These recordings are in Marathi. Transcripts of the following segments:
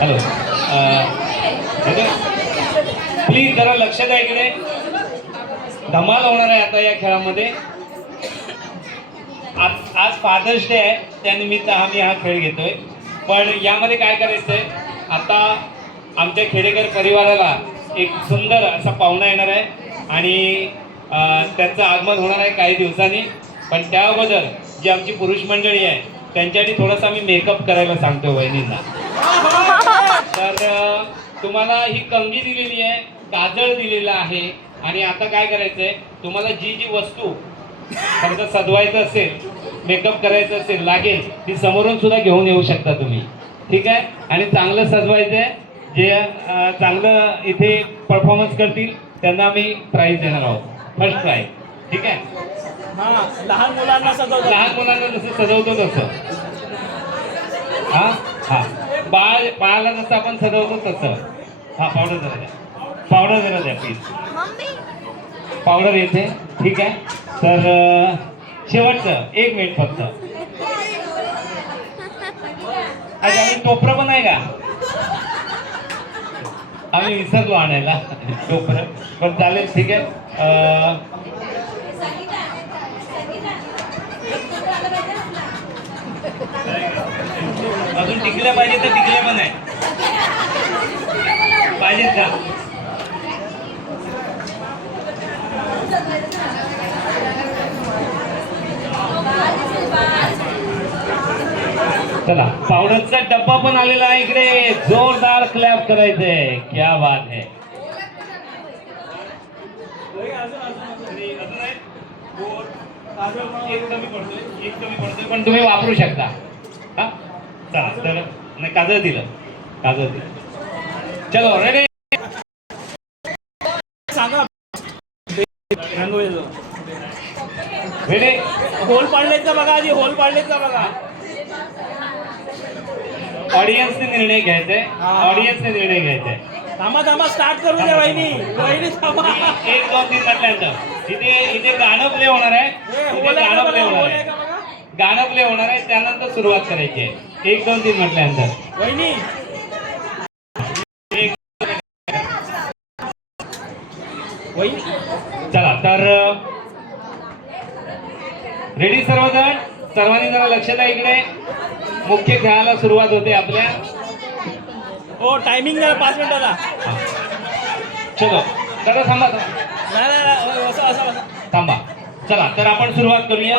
हॅलो, प्लीज जरा लक्ष द्या इकडे. धमाल होणार आहे आता या खेळामध्ये. आज फादर्स डे आहे, त्यानिमित्त आम्ही हा खेळ घेतोय. पण यामध्ये काय करायचंय, आता आमच्या खेडेकर परिवाराला एक सुंदर असा पाहुणा येणार आहे आणि त्यांचं आगमन होणार आहे काही दिवसांनी. पण त्या अगोदर जी आमची पुरुष मंडळी आहे त्यांच्यासाठी थोडासा आम्ही मेकअप करायला सांगतो वहिनींना. तर तुम्हाला ही कंगी दिलेली आहे, काजळ दिलेला आहे आणि आता काय करायचंय, तुम्हाला जी जी वस्तू समजा सजवायचं असेल, मेकअप करायचं असेल लागेल, ती समोरून सुद्धा घेऊन येऊ शकता तुम्ही. ठीक आहे. आणि चांगलं सजवायचंय, जे चांगलं इथे परफॉर्मन्स करतील त्यांना आम्ही प्राइज देणार आहोत, फर्स्ट प्राइज. ठीक आहे. लहान मुलांना जसं सजवतो तसं. हा बाळाला जसं आपण सजवतो तसं. पावडर जरा द्या प्लीज. पावडर येते. ठीक आहे. तर शेवटचं 1 मिनिट फक्त. अच्छा, आम्ही टोपरं पण आहे का? आम्ही विसरलो आणायला टोपरं, पण चालेल. ठीक आहे. अजून टिकल्या पाहिजे तर टिकल्या पण आहे पाहिजेत का? चला, पावडरचा डब्बा पण आलेला आहे इकडे. जोरदार क्लॅप करायचंय. क्या बात है. एक कमी पडतोय पण तुम्ही वापरू शकता. हा चला, तर काजळ दिलं. चलो रेडी. सांगा रेडी. होल पाडलेत का बघा, आधी होल पाडलेत का बघा. ऑडियन्सने निर्णय घ्यायचाय. थांबा स्टार्ट करू द्या वहिनी. थांबा. 1 2 3 म्हटल्यानंतर इथे गाणं प्ले होणार आहे. गाणं प्ले होणार आहे, त्यानंतर सुरुवात करायची आहे. 1 2 3 म्हटल्यानंतर वहिनी. चला, तर रेडी सर्वांनी जरा लक्ष द्या इकडे. मुख्य खेळाला सुरुवात होते आपल्या. हो, टायमिंग जरा 5 मिनिटाचा. चलो, तर थांबा. थांबा. चला, तर आपण सुरुवात करूया.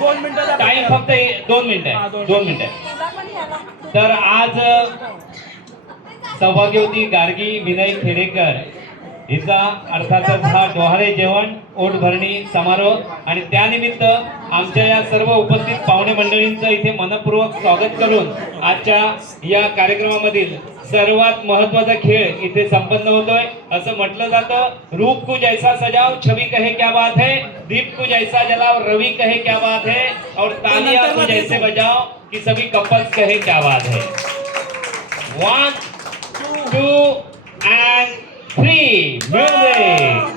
2 मिनिटाचा टाइम फक्त 2 मिनिट आहे. 2 मिनिट आहे. तर आज सौभाग्यवती गार्गी विनय खेडेकर हिचा अर्थातच हा डोहाळे जेवण ओठ भरणी समारोह आणि त्यानिमित्त आमच्या या सर्व उपस्थित पाहुणे मंडळींचं इथे मनपूर्वक स्वागत करून आजच्या या कार्यक्रमामधील सर्वात महत्वाचा खेळ इथे संपन्न होतोय. असं म्हटलं जातं, रूप को जैसा सजाओ छवि कहे क्या बात है, दीप को जैसा जलाओ रवि कहे क्या बात है, और तालियां को जैसे बजाओ कि सभी कपल्स कहे क्या बात है. 1 2 and 3 म्यूजिक.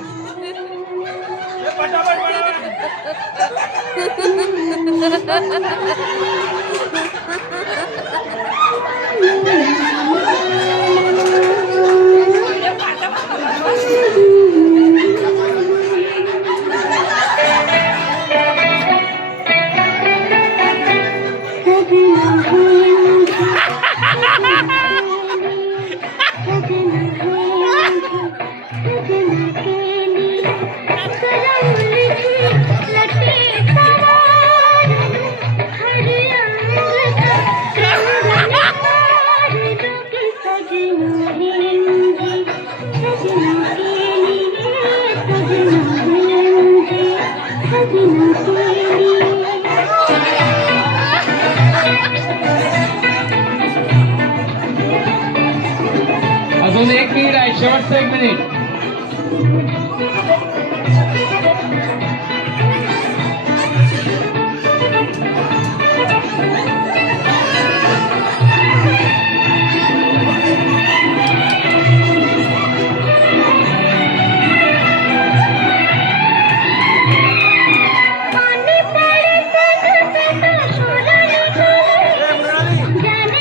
अजून 1 मिनिट आहे, शेवटचं 1 मिनिट. जाने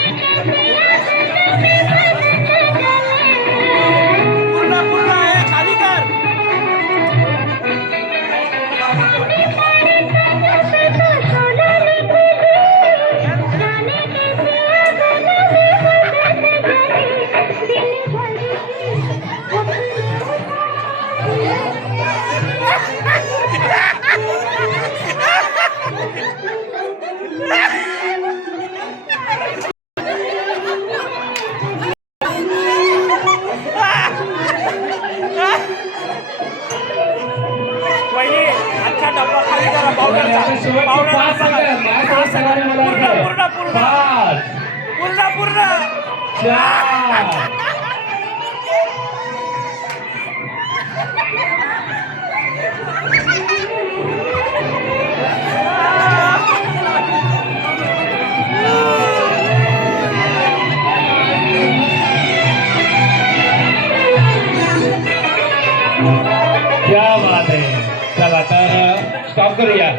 पावडरचा आता शेवटचे 5 सेकंद. माझ्या सगळ्यांनी मला पूर्ण ऐकलंय. पूर्ण पूर्ण 5 पूर्ण पूर्ण 4 क्या बात आहे. चला तर स्टॉप करूया.